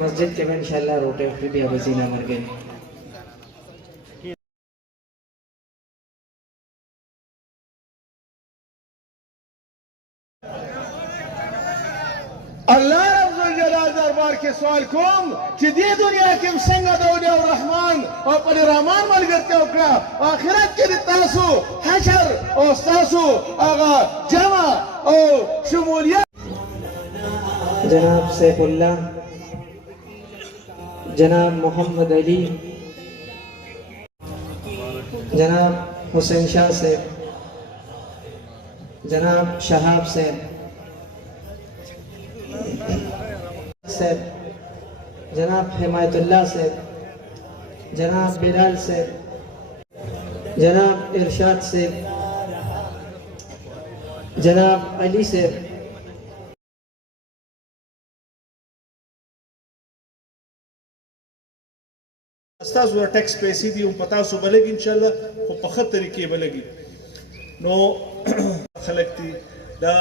मस्जिद के में इंशाल्लाह रोटे भी हसीना मर गए। अल्लाह रब्बुल जलाल दरबार के सवाल कोम कि दे दुनिया के संग दौले और रहमान और पर रहमान मल करते ओकरा आखिरत के तासु हशर और तासु आगा जमा और शमूलियत। जनाब सैफुल्लाह, जनाब मोहम्मद अली, जनाब हुसैन शाह साहब, जनाब शहाब साहब, जनाब हिमायतुल्लाह साहब, जनाब बिलाल साहब, जनाब इरशाद साहब, जनाब अली साहब। अस्ताज़ टैक्स पैसी थी पता सो बलेगी इंशाल्लाह वो पखत तरीके बलेगी नो खलक थी दा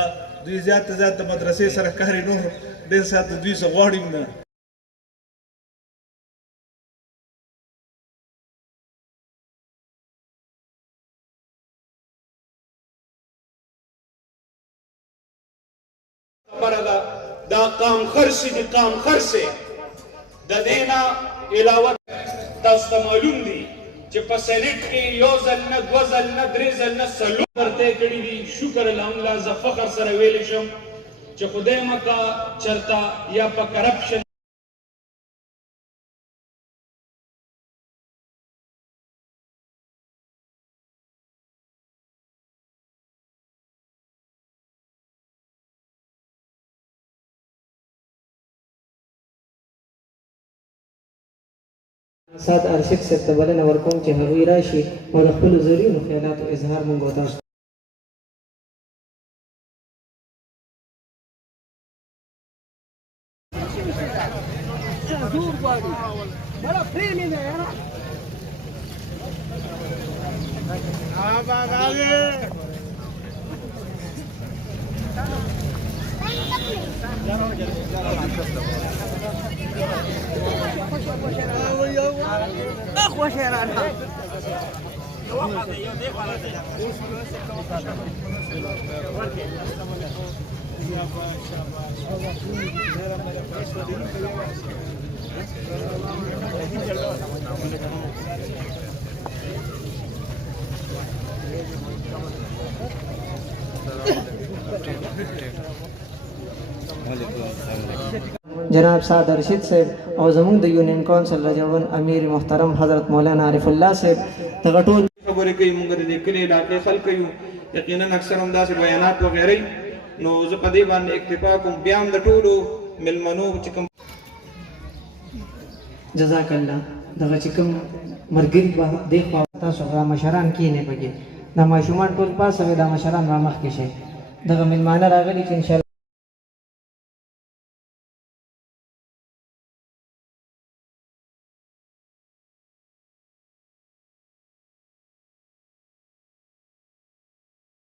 दुई ज़्यादा मदरसे सरकारी नूर दे साथ दुई से वार्डिंग ना بردا دا قام خرسي دي قام خرسي دا دینا علاوه تاسو ته معلوم دي چې په سینټ کې یو ځل نه دوه ځل نه درې ځل نه څلور ورته کړي دي. شکر الحمدلله زه فخر سره ویلی شم چې خدای مکا چرته یا په کرپشن साथ अर्शद से तबलन वर्कों के हवी राशि और खुल ज़रूरी ख्यालात इजहार मंगोता बड़ा फ्रेम है यार। اخوة شيرانها जनाब साद अर्शिद साहब और जमून द यूनियन काउंसिल रजवन अमीर मोहतरम हजरत मौलाना आरिफुल्लाह साहब तगटोल खबरें कई मुंगर दे कले इलाके खल कयू यकीनन अक्सर हम दास बयानात वगैरह नो ज पदे बान इक्तिफा को बयान द टोलो मिलमनो चिकम जजाकल्लाह दगा चिकम मरगिर बा देख पाता सगा मशरान कीने बगे दा माशुमान टोल पास वे दा मशरान मा मख के शे दगा मिलमाना रागली इंशाल्लाह